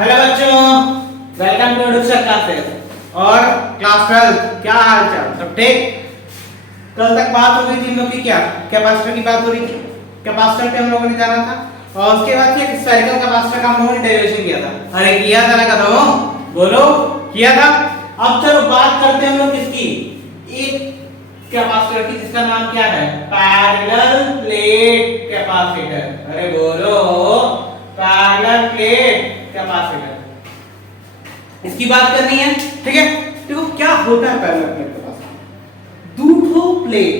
Hello बच्चों, welcome to education classes. और class 12 क्या हाल चाल, सब ठीक? कल तक बात हो गई थी हम लोग की, क्या कैपेसिटर की बात हो रही थी। कैपेसिटर पे हम लोगों ने जाना था और उसके बाद क्या स्फेरिकल कैपेसिटर का हम लोगों ने डेरिवेशन किया था। अरे किया था ना, करो बोलो, किया था। अब चलो बात करते हैं हम लोग किसकी, एक कैपेसिटर की जिसका नाम क्या है, पैरेलल प्लेट कैपेसिटर। अरे बोलो, पैरेलल प्लेट कैपेसिटर, इसकी बात करनी है। ठीक है, देखो क्या होता है पैरेलल प्लेट कैपेसिटर। दो ठो प्लेट,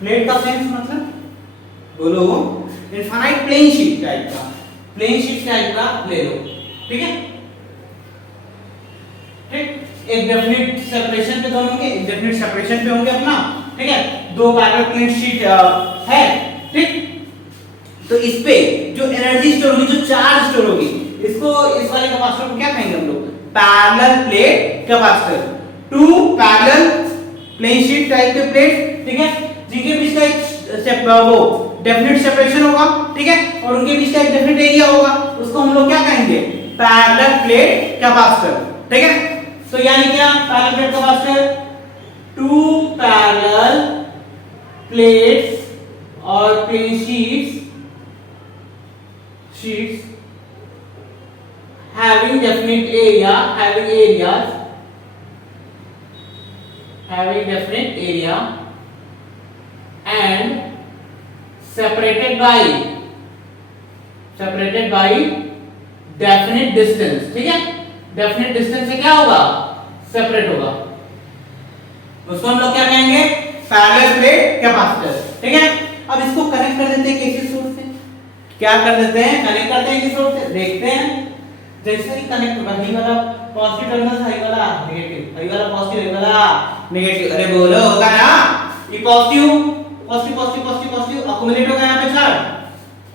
प्लेट का सेंस मतलब बोलो इनफाइनाइट प्लेन शीट टाइप का, प्लेन शीट टाइप का ले लो। ठीक है, ठीक, एक डेफिनिट सेपरेशन पे दोनों होंगे, एक डेफिनिट सेपरेशन पे होंगे अपना। ठीक है, दो पैरेलल प्लेन शीट है। ठीक, तो इस पे जो एनर्जी स्टोर होगी, जो चार्ज स्टोर होगी, इसको इस वाले कैपेसिटर को क्या कहेंगे हम लोग, parallel plate capacitor. Two parallel plane sheet type के प्लेट, ठीक है, जिनके बीच का एक वो डेफिनिट सेपरेशन होगा। ठीक है, और उनके बीच का एक डेफिनिट एरिया होगा, उसको हम लोग क्या कहेंगे, पैरेलल प्लेट कैपेसिटर। ठीक है, तो यानी क्या, parallel plate capacitor, two parallel plates और plane sheets having definite area, having definite area and separated by definite distance। ठीक है, definite distance से क्या होगा, सेपरेट होगा, उसको हम लोग क्या कहेंगे, पैरेलल प्लेट कैपेसिटर। ठीक है, अब इसको कनेक्ट कर देते हैं किसी सोर्स से। क्या कर देते हैं, कनेक्ट करते हैं किसी सोर्स से। देखते हैं जैसे ही कनेक्ट होगा, ये वाला पॉजिटिव टर्मिनल, हाई वाला नेगेटिव, हाई वाला पॉजिटिव, हाई वाला नेगेटिव। अरे बोलो, होगा ना, ये positive positive positive positive positive accumulate होगा, यहां पे चार्ज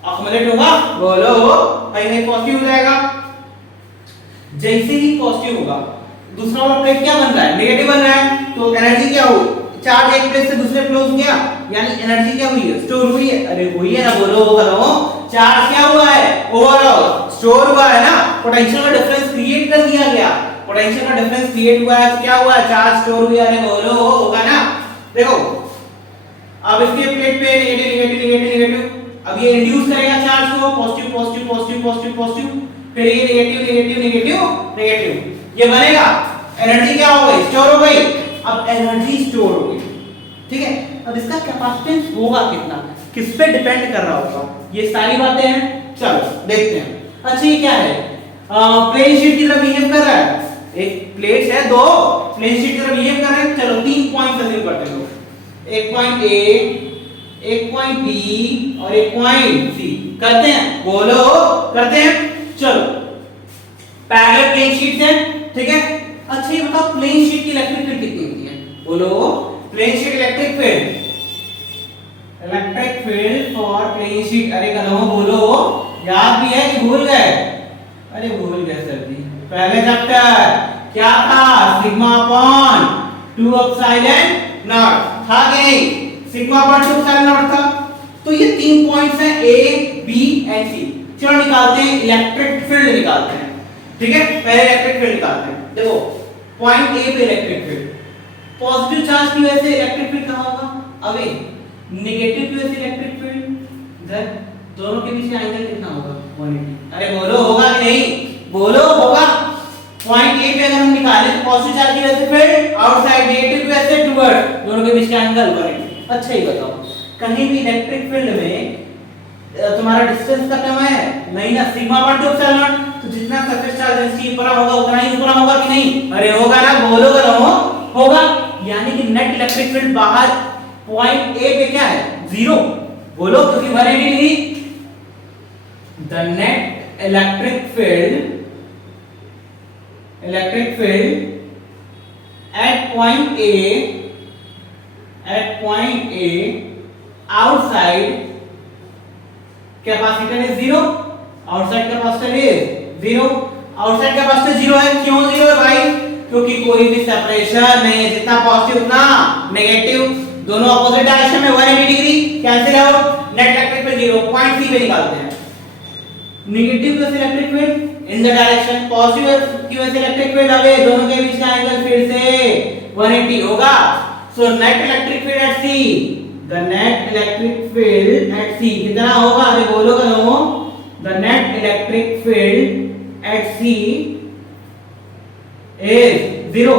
अक्यूमुलेट होगा। बोलो, हाई हाई पॉजिटिव हो जाएगा। जैसे ही पॉजिटिव होगा, दूसरा वाला प्लेट क्या बन रहा है, नेगेटिव बन रहा है, तो एनर्जी क्या हो, चार्ज एक प्लेट से दूसरे प्लेट गया, यानी एनर्जी क्या हुई है, स्टोर हुई है। अरे वही है ना, बोलो करो, चार्ज क्या हुआ है, ओवरऑल स्टोर हुआ है ना, पोटेंशियल का डिफरेंस क्रिएट कर दिया गया, पोटेंशियल का डिफरेंस क्रिएट हुआ है, तो क्या हुआ है, चार्ज स्टोर हुआ। अरे बोलो, होगा ना। देखो अब इसके प्लेट पे नेगेटिव नेगेटिव नेगेटिव नेगेटिव, अब ये रिड्यूस करेगा चार्ज को, positive positive positive positive positive, फिर ये नेगेटिव नेगेटिव नेगेटिव नेगेटिव, ये बनेगा, एनर्जी क्या हो गई, स्टोर हो गई। अब एनर्जी स्टोर हो गई, ठीक है, अब इसका कैपेसिटेंस होगा कितना, किस पे डिपेंड कर रहा होगा, ये सारी बातें हैं। चलो देखते हैं। अच्छा ये क्या है, प्लेन शीट की तरफ बिहेव कर रहा है, एक प्लेट है, दो प्लेन शीट की तरफ बिहेव कर रहे हैं। चलो 3 पॉइंट अज्यूम करते हैं, एक पॉइंट ए, एक पॉइंट बी और एक पॉइंट सी करते हैं। बोलो, करते हैं। चलो पैरेलल प्लेन शीट है, ठीक है। अच्छा ये बताओ, प्लेन शीट की इलेक्ट्रिक फील्ड कितनी होती है, बोलो, plane sheet electric field for plane sheet. अरे कदम बोलो, याद भी है कि भूल गए, अरे भूल गए सर जी, पहले चैप्टर क्या था, सिग्मा अपॉन 2 एप्सिलॉन नॉट था कि नहीं, सिग्मा अपॉन 2 एप्सिलॉन नॉट था। तो ये 3 पॉइंट्स हैं, ए बी एंड सी। चलो निकालते हैं, इलेक्ट्रिक फील्ड निकालते हैं। ठीक है, पहले इलेक्ट्रिक फील्ड निकालते हैं। देखो पॉइंट ए पे इलेक्ट्रिक फील्ड, पॉजिटिव चार्ज की वजह से इलेक्ट्रिक फील्ड कहां होगा, अवे, नेगेटिव की वजह से इलेक्ट्रिक फील्ड इधर, दोनों के बीच का एंगल कितना होगा, 180। अरे बोलो, होगा कि नहीं, बोलो, होगा। पॉइंट ए पे अगर हम निकालें पॉजिटिव चार्ज की वजह से फील्ड, आउटसाइड नेगेटिव की वजह से टुवर्ड, दोनों के बीच का एंगल 180। अच्छा ये बताओ, कहीं भी इलेक्ट्रिक फील्ड में तुम्हारा डिस्टेंस का टर्म है नहीं ना, सिग्मा अपॉन 2 एप्सिलॉन नॉट, तो जितना सरफेस चार्ज डेंसिटी ऊपर होगा उतना ही ऊपर होगा कि नहीं, अरे होगा ना, बोलो करो, होगा। यानी कि नेट इलेक्ट्रिक फील्ड बाहर पॉइंट ए पे क्या है, 0, बोलो, क्योंकि 180 degree. The net electric field at point A outside capacitor is 0, outside capacitor is 0, outside capacitor 0 है, क्यों 0 है भाई, क्योंकि कोई भी सेपरेशन नहीं है, जितना पॉजिटिव उतना नेगेटिव, दोनों अपोजिट डायरेक्शन में 180 degree cancel out, net electric field 0। Point C पे निकालते हैं। नेगेटिव का electric field in the direction, positive की वजह से इलेक्ट्रिक फील्ड अवे, दोनों के बीच का एंगल फिर से 180 होगा। So net electric field at C, the net electric field at C कितना होगा? अरे बोलो करो, the net electric field at C is 0।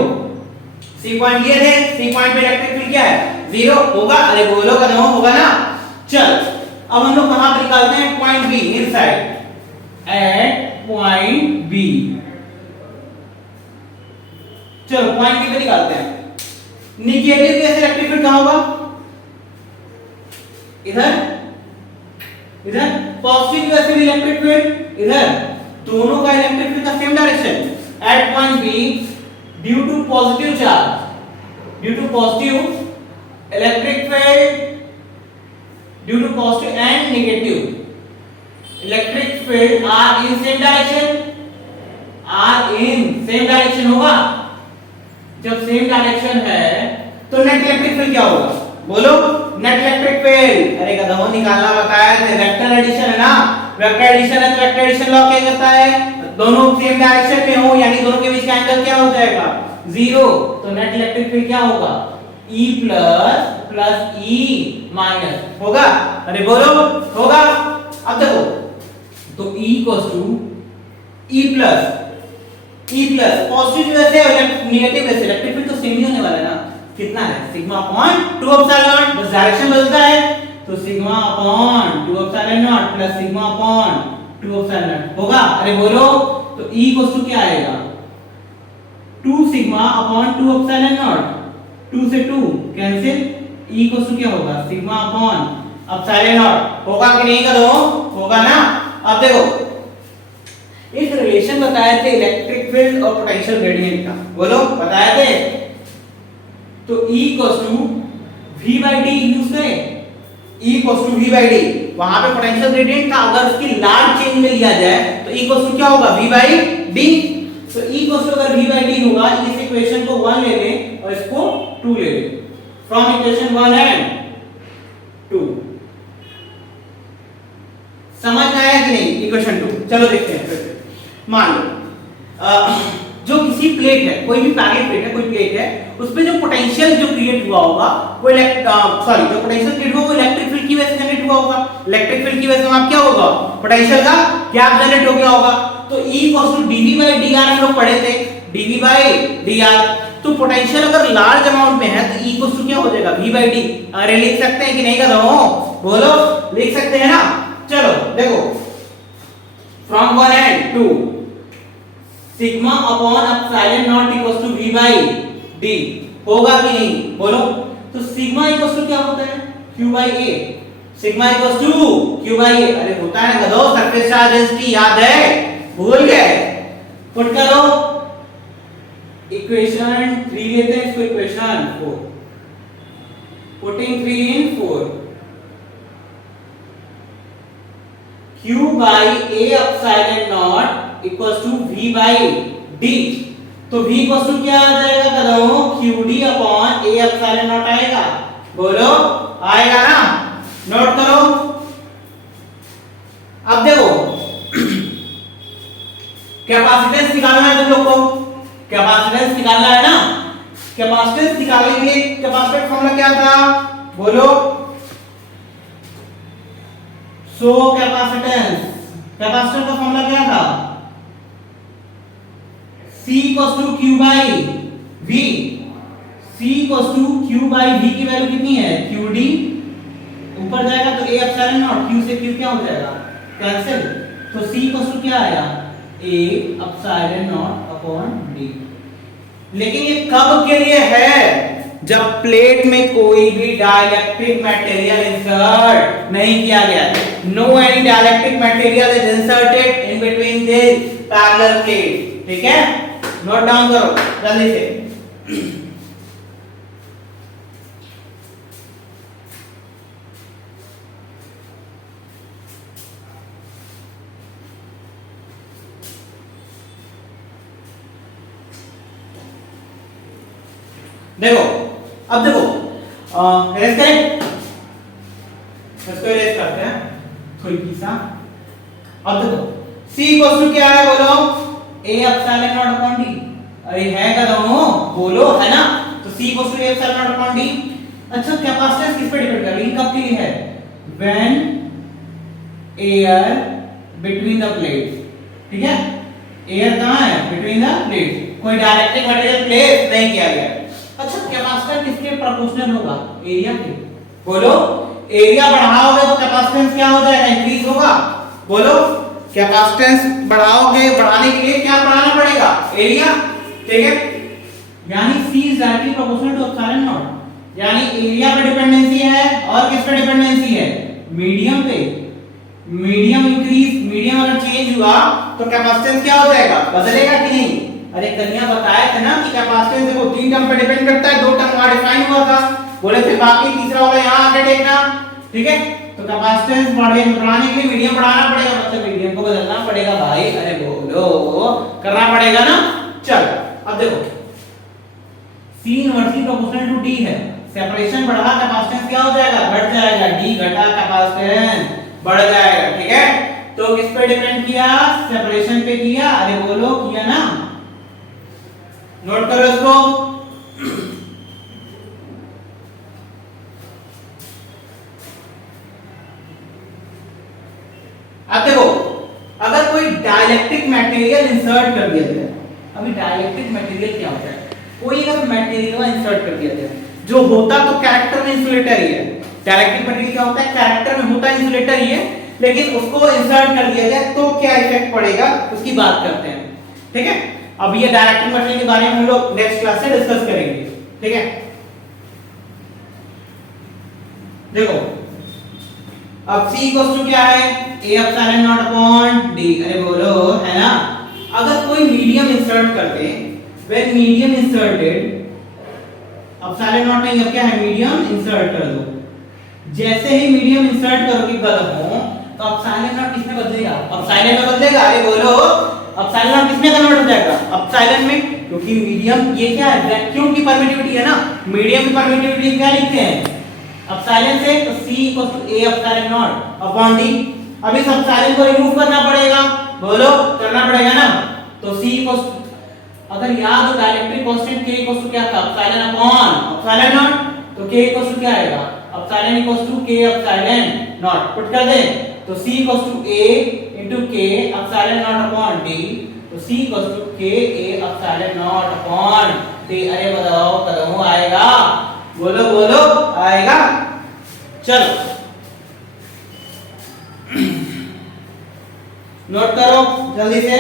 C point ये थे, सी पॉइंट पे इलेक्ट्रिक फील्ड क्या है? 0 होगा। अरे बोलो कदम होगा ना। चल अब हम लोग कहां पर निकालते हैं? Point B inside, at point B. चलो पॉइंट बी पे निकालते हैं। नेगेटिव के इलेक्ट्रिक फील्ड कहां होगा? इधर, इधर। पॉजिटिव वैसे भी इलेक्ट्रिक फील्ड इधर, दोनों का इलेक्ट्रिक फील्ड का same direction. At point B due to positive charge, due to positive electric field, due to positive and negative electric field are in same direction, are in same direction होगा। जब same direction है तो net electric field क्या होगा? बोलो net electric field. अरे गधों निकालना बताया थे, वेक्टर एडिशन है ना, वेक्टर एडिशन है तो वेक्टर एडिशन लॉ क्या कहता है? दोनों सेम डायरेक्शन में हो यानी दोनों के बीच का एंगल क्या हो जाएगा? 0। तो नेट इलेक्ट्रिक फील्ड क्या होगा? E प्लस E माइनस होगा। अरे बोलो होगा। अब देखो तो E equals to E plus positive वैसे और नेगेटिव वैसे इलेक्ट्रिक फील्ड तो सेम ही होने वाला है ना। कितना है? सिग्मा अपॉन 2 एप्सिलॉन नॉट, बस डायरेक्शन बदलता है तो sigma upon 2 epsilon naught plus sigma upon 2 epsilon naught होगा। अरे बोलो तो E इक्वल्स टू क्या आएगा? 2 सिग्मा अपॉन 2 एप्सिलॉन नॉट, 2 से 2 कैंसिल, E इक्वल्स टू क्या होगा? सिग्मा अपॉन एप्सिलॉन नॉट होगा कि नहीं करो? होगा ना। अब देखो एक रिलेशन बताए थे इलेक्ट्रिक फील्ड और पोटेंशियल ग्रेडियंट का, बोलो बताए थे। तो E equals to V/D use करें, E इक्वल्स टू V/D। वहां पे पोटेंशियल ग्रेडियंट का अगर उसकी लार्ज चेंज में लिया जाए तो E इक्वल्स टू क्या होगा? V/D। तो E इक्वल्स टू अगर V/D होगा, इस इक्वेशन को 1 ले लें और इसको 2 ले लें, फ्रॉम इक्वेशन 1 एंड 2। समझ में आया कि नहीं? इक्वेशन 2 चलो देखते हैं फिर। मान लो जो किसी प्लेट है, कोई भी पैरेलल प्लेट है, कोई प्लेट है, उस पे जो पोटेंशियल जो क्रिएट हुआ होगा वो जो पोटेंशियल क्रिएट हुआ वो इलेक्ट्रिक फील्ड की वजह से जनरेट हुआ होगा। इलेक्ट्रिक फील्ड की वजह से वहां क्या होगा? पोटेंशियल का गैप जनरेट हो गया होगा। तो E इक्वल्स टू dV/dr हम लोग पढ़े थे, dV/dr। तो पोटेंशियल अगर लार्ज अमाउंट में है तो E इक्वल्स टू क्या हो जाएगा? V/D। अरे लिख सकते हैं कि नहीं कर रहा हूं? बोलो लिख सकते हैं ना। चलो देखो from 1 and 2 sigma upon epsilon naught equals to V/D होगा कि नहीं? बोलो। तो सिग्मा इक्वल्स टू क्या होता है? Q/A। Sigma equals to Q/A। अरे होता है ना गधो, सरफेस चार्ज डेंसिटी याद है? भूल गए? पुट करो। इक्वेशन 3 लेते हैं, इसको equation 4, putting 3 in 4, Q/A epsilon naught equals to V/D। तो V इक्वल्स टू क्या आ जाएगा करो? QD upon A epsilon not आएगा। बोलो आएगा ना? नोट करो। अब देखो कैपेसिटेंस निकालना है तुम लोग को, कैपेसिटेंस निकालना है ना। कैपेसिटेंस निकालने के लिए कैपेसिटर फॉर्मूला क्या था? बोलो। सो कैपेसिटेंस, कैपेसिटर का फॉर्मूला क्या था? C equals to Q/V। C equals to Q/V की वैल्यू कितनी है? QD। ऊपर जाएगा तो A एप्सिलॉन नॉट, Q से Q क्या हो जाएगा? कैंसिल। तो C इक्वल्स टू क्या आया? A epsilon naught upon D। लेकिन ये कब के लिए है? जब प्लेट में कोई भी डाइलेक्ट्रिक मटेरियल इंसर्ट नहीं किया गया। No any dielectric material is inserted in between this parallel plate. ठीक है, नोट डाउन करो जल्दी से। देखो अब देखो इरेज करें, इसको इरेज करते हैं थोड़ी सा। अब देखो C इक्वल टू क्या है बोलो, A epsilon naught upon D। अरे है क्या दोनों, बोलो है ना। तो C equal to A epsilon naught upon D। अच्छा कैपेसिटेंस किस पे डिपेंड कर रही है, कब के लिए है, when air between the plates, ठीक है। एयर कहां है, बिटवीन द प्लेट्स, कोई डायइलेक्ट्रिक मटेरियल प्लेस नहीं किया गया। अच्छा कैपेसिटर किसके प्रोपोर्शनल होगा, एरिया के। बोलो एरिया बढ़ाओगे तो कैपेसिटेंस क्या हो जाएगा, इंक्रीज होगा। बोलो कैपेसिटेंस बढ़ाओगे, बढ़ाने के लिए क्या बढ़ाना पड़ेगा, एरिया, ठीक है। यानी C is directly proportional to epsilon naught, यानी एरिया पे डिपेंडेंसी है और किस पे डिपेंडेंसी है, मीडियम पे। मीडियम इंक्रीज, मीडियम अगर चेंज हुआ तो कैपेसिटेंस क्या हो जाएगा, बदलेगा कि नहीं। अरे कन्या बताया था ना कि कैपेसिटेंस देखो तीन टर्म पे डिपेंड करता है, दो टर्म वहां डिफाइन हुआ था, बोले थे बाकी तीसरा वाला यहां आके देखना, ठीक है। तो कैपेसिटेंस बढ़ाने के लिए मीडियम बढ़ाना पड़ेगा, मतलब मीडियम को बदलना पड़ेगा भाई। अरे बोलो करना पड़ेगा ना। चल अब देखो C inversely proportional to D है, सेपरेशन बढ़ा कैपेसिटेंस क्या हो जाएगा, घट जाएगा, D घटा कैपेसिटेंस बढ़ जाएगा, ठीक है। तो किस पे डिपेंड किया, सेपरेशन पे किया। अरे बोलो किया ना, नोट करो इसको। अब देखो अगर कोई डाइलेक्ट्रिक मटेरियल इंसर्ट कर दिया जाए, अभी डाइलेक्ट्रिक मटेरियल क्या होता है, कोई अगर मटेरियल इंसर्ट कर दिया जाए, जो होता तो कैरेक्टर में इंसुलेटर ही है। डाइलेक्ट्रिक मटेरियल क्या होता है, कैरेक्टर में होता है इंसुलेटर ही है, लेकिन उसको इंसर्ट कर दिया जाए तो क्या इफेक्ट पड़ेगा उसकी बात करते हैं, ठीक है। अब ये डाइलेक्ट्रिक मटेरियल के बारे में हम लोग नेक्स्ट क्लास से डिस्कस करेंगे, ठीक है। देखो अब C इक्वल टू क्या है, A epsilon naught upon D। अरे बोलो है ना। अगर कोई मीडियम इंसर्ट कर दे, when medium inserted, epsilon naught नहीं, अब क्या है, मीडियम इंसर्ट कर दो। जैसे ही मीडियम इंसर्ट करोगे गलत तो एप्सिलॉन नॉट किसमें बदलेगा, एप्सिलॉन में बदलेगा। अरे बोलो एप्सिलॉन नॉट किसमें कन्वर्ट हो जाएगा, एप्सिलॉन में, क्योंकि मीडियम ये क्या है, वैक्यूम की परमिटिविटी है ना। मीडियम की परमिटिविटी क्या लिखते हैं, एप्सिलॉन से, तो C equal to A epsilon naught upon D। अब इस एप्सिलॉन को रिमूव करना पड़ेगा, बोलो करना पड़ेगा ना। तो C इक्वल टू, अगर याद हो dielectric constant K equal to क्या था, एप्सिलॉन अपॉन एप्सिलॉन नॉट, तो K इक्वल टू क्या आएगा, epsilon equal to K epsilon naught, put कर दे। तो C equal to A into K epsilon naught upon D, तो C equal to K A epsilon naught upon D। अरे बताओ कदम आएगा, बोलो बोलो आएगा। चलो नोट करो जल्दी से।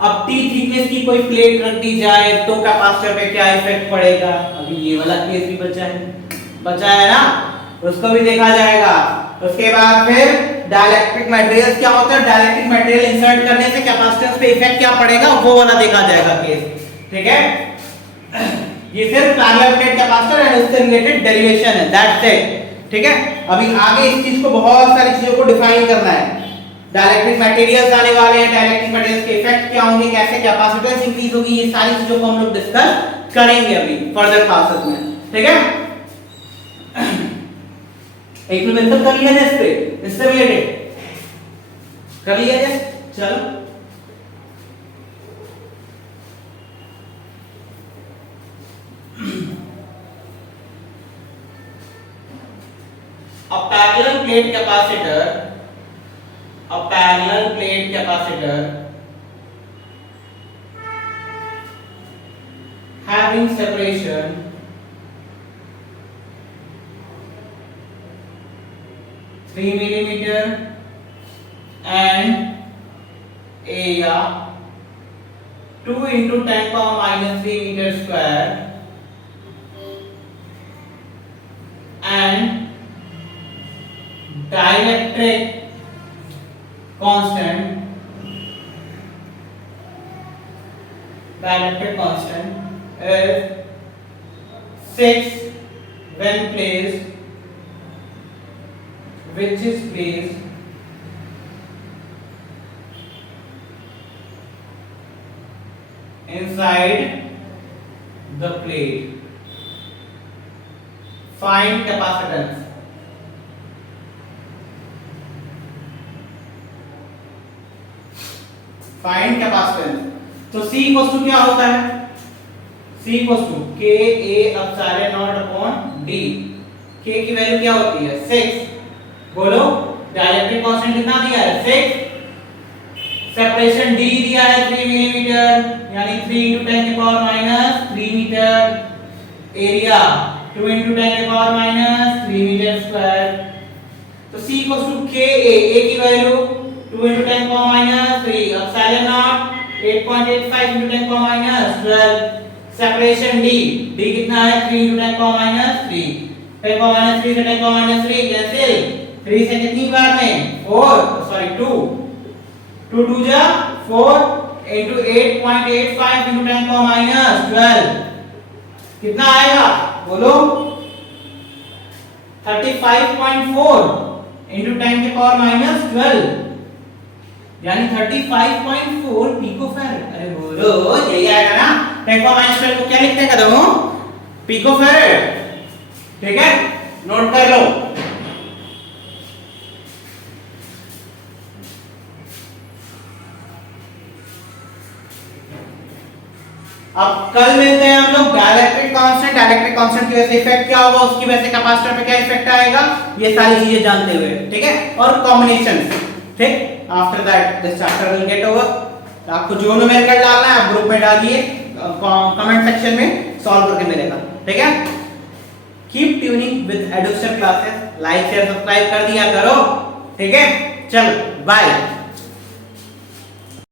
अब T थिकनेस की कोई प्लेट रख दी जाए तो कैपेसिटर पे क्या इफेक्ट पड़ेगा। अभी ये वाला केस भी बचा है ना, उसको भी देखा जाएगा। उसके बाद फिर डाइलेक्ट्रिक मटेरियल्स क्या होता है, डाइलेक्ट्रिक मटेरियल इंसर्ट करने से कैपेसिटेंस पे इफेक्ट क्या पड़ेगा वो वाला देखा जाएगा केस, ठीक है। ये सिर्फ पैरेलल प्लेट कैपेसिटर एंड उससे रिलेटेड डेरिवेशन है, दैट्स इट, ठीक है। अभी आगे इस चीज को बहुत सारी चीजों को डिफाइन करना है। डाइलेक्ट्रिक मटेरियल्स आने वाले हैं, डाइलेक्ट्रिक मटेरियल्स के इफेक्ट क्या होंगे, कैसे कैपेसिटेंस इंक्रीज होगी, ये सारी चीजों को हम लोग डिस्कस करेंगे अभी फर्दर क्लासेस में, ठीक है। एक न्यूमेरिकल कर लिया जाए, इससे रिलेटेड कर लिया जाए। चलो a parallel plate capacitor having separation 3 millimeter and area 2 into 10 power minus 3 meter square and dielectric constant is 6 when placed, which is placed inside the plate find capacitance. Find capacitance. तो C equals to क्या होता है? C equals to K A epsilon naught upon D। K की value क्या होती है? 6। बोलो, dielectric constant कितना दिया है? 6। सेपरेशन D दिया है 3 मिलीमीटर, यानी 3 × 10 की पावर माइनस 3 मीटर। एरिया 2 × 10 की पावर माइनस 3 मीटर स्क्वायर। तो C equals to K A की वैल्यू 2 × 10 की पावर माइनस 3 एप्सिलॉन नॉट 8.85 × 10 की पावर माइनस 12। सेपरेशन D कितना है? 3 × 10 की पावर माइनस 3। 10 की पावर माइनस 3 से 10 की पावर माइनस 3 कैंसिल। 3 से कितनी बार में? 2 2 जा 4 into 8.85 into 10 power minus 12 कितना आएगा? बोलो, 35.4 into 10 के पावर माइनस 12, यानी 35.4 पिकोफैराड। अरे बोलो, यही आएगा ना? 10 पावर माइनस 12 को क्या लिखते हैं कदमों? पिकोफैराड। ठीक है, नोट कर लो। अब कल मिलते हैं हम लोग डाइलेक्ट्रिक कांस्टेंट। डाइलेक्ट्रिक कांस्टेंट की वजह से इफेक्ट क्या होगा, उसकी वजह से कैपेसिटर पे क्या इफेक्ट आएगा, ये सारी चीजें जानते हुए, ठीक है, और कॉम्बिनेशंस। ठीक, after that this chapter will get over. आपको जो न्यूमेरिकल डालना है आप ग्रुप में डालिए, कमेंट सेक्शन में सॉल्व करके मिलेगा। ठीक है, keep tuning with education classes. Like share subscribe कर दिया करो। ठीक है, चलो बाय।